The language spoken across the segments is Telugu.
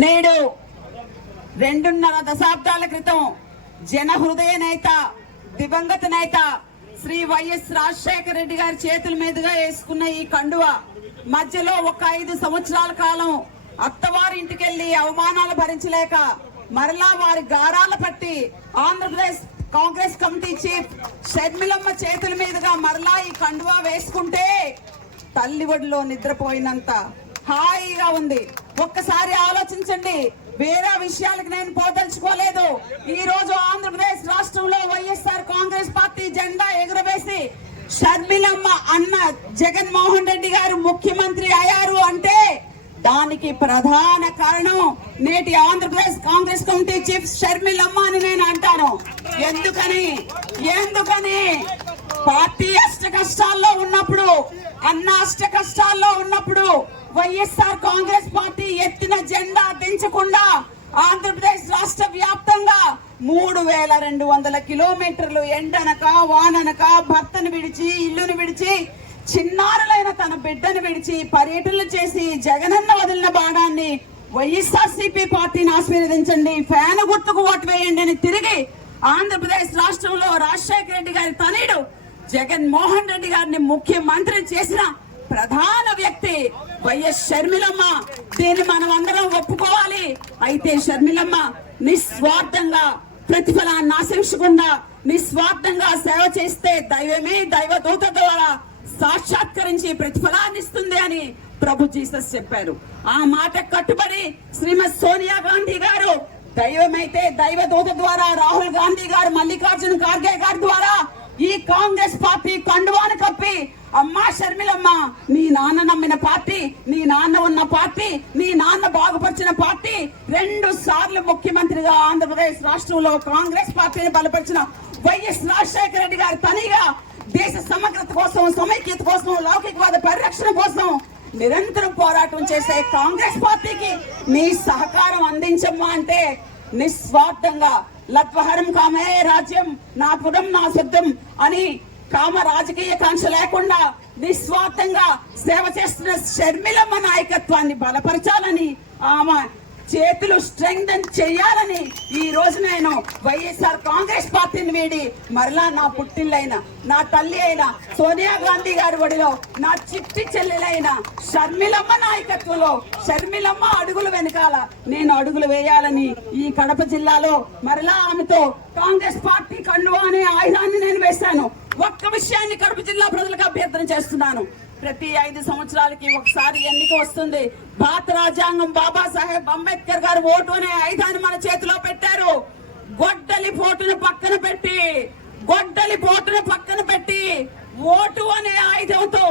నేడు 2.5 దశాబ్దాల క్రితం జన హృదయ నేత దివంగత నేత శ్రీ వైఎస్ రాజశేఖర రెడ్డి గారి చేతుల మీదుగా వేసుకున్న ఈ కండువ మధ్యలో ఒక 5 సంవత్సరాల కాలం అత్తవారింటికెళ్లి అవమానాలు భరించలేక మరలా వారి గారాల పట్టి ఆంధ్రప్రదేశ్ కాంగ్రెస్ కమిటీ చీఫ్ షర్మిలమ్మ చేతుల మీదుగా మరలా ఈ కండువా వేసుకుంటే తల్లి ఒడిలో నిద్రపోయినంత హాయిగా ఉంది. ఒక్కసారి ఆలోచించండి. వేరే విషయాలకు నేను పోదలుచుకోలేదు. ఈ రోజు ఆంధ్రప్రదేశ్ రాష్ట్రంలో వైఎస్ఆర్ కాంగ్రెస్ పార్టీ జెండా ఎగురవేసి షర్మిలమ్మ అన్న జగన్మోహన్ రెడ్డి గారు ముఖ్యమంత్రి అయ్యారు అంటే దానికి ప్రధాన కారణం నేటి ఆంధ్రప్రదేశ్ కాంగ్రెస్ కమిటీ చీఫ్ షర్మిలమ్మ అని నేను అంటాను. ఎందుకని పార్టీ అష్ట కష్టాల్లో ఉన్నప్పుడు వైఎస్ఆర్ కాంగ్రెస్ పార్టీ ఎత్తిన జెండా దించకుండా ఆంధ్రప్రదేశ్ రాష్ట్ర వ్యాప్తంగా 3200 కిలోమీటర్లు ఎండనక వాననక భర్తను విడిచి ఇల్లును విడిచి చిన్నారులైన తన బిడ్డను విడిచి పర్యటనలు చేసి జగనన్న వదిలిన బాణాన్ని వైఎస్ఆర్సీపీ పార్టీని ఆశీర్వదించండి, ఫ్యాన్ గుర్తుకు ఓటు వేయండి అని తిరిగి ఆంధ్రప్రదేశ్ రాష్ట్రంలో రాజశేఖర రెడ్డి గారి తనయుడు జగన్మోహన్ రెడ్డి గారిని ముఖ్యమంత్రి చేసిన ప్రధాన వ్యక్తి వైఎస్ షర్మిలమ్మ. దీన్ని మనం అందరం ఒప్పుకోవాలి. అయితే షర్మిలమ్మ నిస్వార్థంగా ప్రతిఫలాన్ని ఆశించకుండా నిస్వార్థంగా సేవ చేస్తే దైవమే దైవదూత ద్వారా సాక్షాత్కరించి ప్రతిఫలాన్ని ఇస్తుంది అని ప్రభు జీసస్ చెప్పారు. ఆ మాట కట్టుబడి శ్రీమతి సోనియా గాంధీ గారు దైవమైతే దైవదూత ద్వారా, రాహుల్ గాంధీ గారు మల్లికార్జున ఖార్గే గారి ద్వారా ఈ కాంగ్రెస్ పార్టీ కండువాను కప్పి అమ్మా షర్మిలమ్మ, నీ నాన్న నమ్మిన పార్టీ, నీ నాన్న ఉన్న పార్టీ, నీ నాన్న బాగుపరిచిన పార్టీ, 2 సార్లు ముఖ్యమంత్రిగా ఆంధ్రప్రదేశ్ రాష్ట్రంలో కాంగ్రెస్ పార్టీని బలపరిచిన వైఎస్ రాజశేఖర రెడ్డి గారి తనిగా దేశ సమగ్రత కోసం, సమైక్యత కోసం, లౌకికవాద పరిరక్షణ కోసం నిరంతరం పోరాటం చేసే కాంగ్రెస్ పార్టీకి మీ సహకారం అందించమ్మా అంటే నిస్వార్థంగా లత్వహరం కామే రాజ్యం నా పురం నా సిద్ధం అని కామ రాజకీయ కాంక్ష లేకుండా నిస్వార్థంగా సేవ చేస్తున్న షర్మిలమ్మ నాయకత్వాన్ని బలపరచాలని, ఆమె చేతులు స్ట్రెంగ్థెన్ చేయాలని ఈ రోజు నేను వైఎస్ఆర్ కాంగ్రెస్ పార్టీని వీడి మరలా నా పుట్టిల్లైన నా తల్లి అయిన సోనియా గాంధీ గారి ఒడిలో నా చిట్టి చెల్లెలైన షర్మిలమ్మ నాయకత్వంలో షర్మిలమ్మ అడుగులు వెనకాల నేను అడుగులు వేయాలని ఈ కడప జిల్లాలో మరలా ఆమెతో కాంగ్రెస్ పార్టీ కండువా అనే ఆయుధాన్ని నేను వేశాను. ఒక్క విషయాన్ని కడప జిల్లా ప్రజలకు అభ్యర్థన చేస్తున్నాను. ప్రతి 5 సంవత్సరాలకి ఒకసారి ఎన్నిక వస్తుంది. భారత రాజ్యాంగం బాబాసాహెబ్ అంబేద్కర్ గారు ఓటు అనే ఆయుధాన్ని మన చేతిలో పెట్టారు. గొడ్డలి పోటును పక్కన పెట్టి ఓటు అనే ఆయుధంతో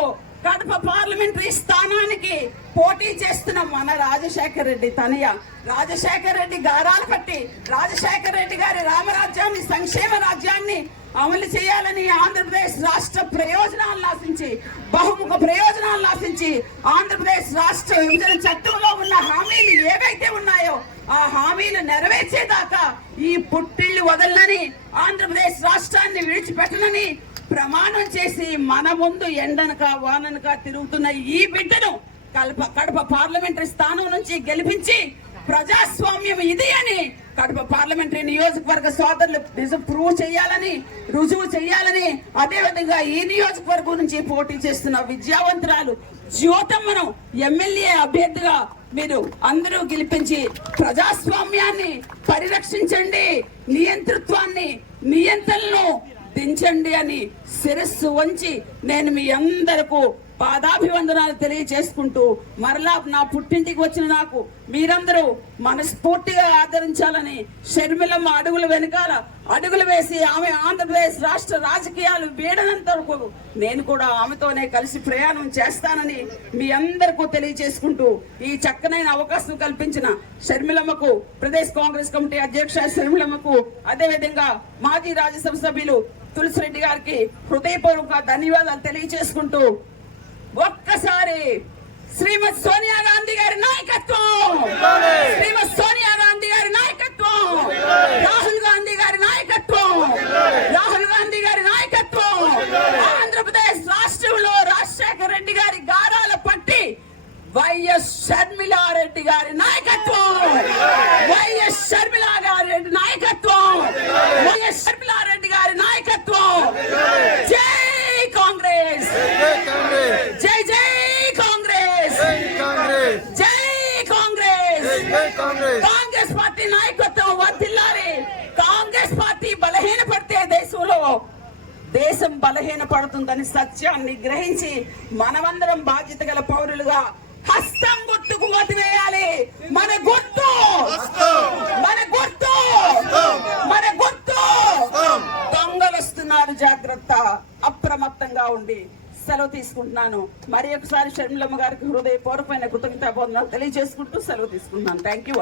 కడప పార్లమెంటరీ స్థానానికి పోటీ చేస్తున్న మన రాజశేఖర రెడ్డి తనయ రాజశేఖర రెడ్డి గారాలు పట్టి రాజశేఖర రెడ్డి గారి రామరాజ్యాన్ని, సంక్షేమ రాజ్యాన్ని అమలు చేయాలని ఆంధ్రప్రదేశ్ రాష్ట్ర ప్రయోజనాలను ఆశించి, బహుముఖ ప్రయోజనాలను ఆశించి ఆంధ్రప్రదేశ్ రాష్ట్ర విభజన చట్టంలో ఉన్న హామీలు ఏవైతే ఉన్నాయో ఆ హామీలు నెరవేర్చేదాకా ఈ పుట్టిళ్లు వదలని, ఆంధ్రప్రదేశ్ రాష్ట్రాన్ని విడిచిపెట్టనని ప్రమాణం చేసి మన ముందు ఎండనక వాననక తిరుగుతున్న ఈ బిడ్డను కడప పార్లమెంటరీ స్థానం నుంచి గెలిపించి ప్రజాస్వామ్యం ఇది అని కడప పార్లమెంటరీ నియోజకవర్గ సోదరులు రుజువు చేయాలని అదేవిధంగా ఈ నియోజకవర్గం నుంచి పోటీ చేస్తున్న విద్యావంతురాలు జ్యోతమ్మను ఎమ్మెల్యే అభ్యర్థిగా మీరు అందరూ గెలిపించి ప్రజాస్వామ్యాన్ని పరిరక్షించండి, నియంత్రణను దించండి అని శిరస్సు వంచి నేను మీ అందరకు పాదాభివందనాలు తెలియజేసుకుంటూ మరలా నా పుట్టింటికి వచ్చిన నాకు మీరందరూ మనస్ఫూర్తిగా ఆదరించాలని షర్మిలమ్మ అడుగులు వెనకాల అడుగులు వేసి ఆమె ఆంధ్రప్రదేశ్ రాష్ట్ర రాజకీయాలు వీడనంత వరకు నేను కూడా ఆమెతోనే కలిసి ప్రయాణం చేస్తానని మీ అందరికీ తెలియజేసుకుంటూ ఈ చక్కనైన అవకాశం కల్పించిన షర్మిలమ్మకు, ప్రదేశ్ కాంగ్రెస్ కమిటీ అధ్యక్ష షర్మిలమ్మకు, అదేవిధంగా మాజీ రాజ్యసభ సభ్యులు తులసిరెడ్డి గారికి హృదయపూర్వక ధన్యవాదాలు తెలియజేసుకుంటూ ఒక్కసారి శ్రీమతి సోనియా గాంధీ గారి నాయకత్వం, శ్రీమతి సోనియా గాంధీ గారి నాయకత్వం, రాహుల్ గాంధీ గారి నాయకత్వం, ఆంధ్రప్రదేశ్ రాష్ట్రంలో రాజశేఖర రెడ్డి గారి గారాల పట్టి వైఎస్ షర్మిలారెడ్డి గారి నాయకత్వం. పరిస్థితుల్లో దేశం బలహీనపడుతుందని సత్యాన్ని గ్రహించి మనమందరం బాధ్యత గల పౌరులుగా హస్తం గుర్తుకు ఓటు వేయాలి. మన గుర్తు దొంగలు వస్తున్నారు, జాగ్రత్త, అప్రమత్తంగా ఉండి. సెలవు తీసుకుంటున్నాను. మరి ఒకసారి షర్మిలమ్మ గారికి హృదయపూర్వకమైన కృతజ్ఞతాబోధనలు తెలియజేసుకుంటూ సెలవు తీసుకుంటున్నాను. Thank you.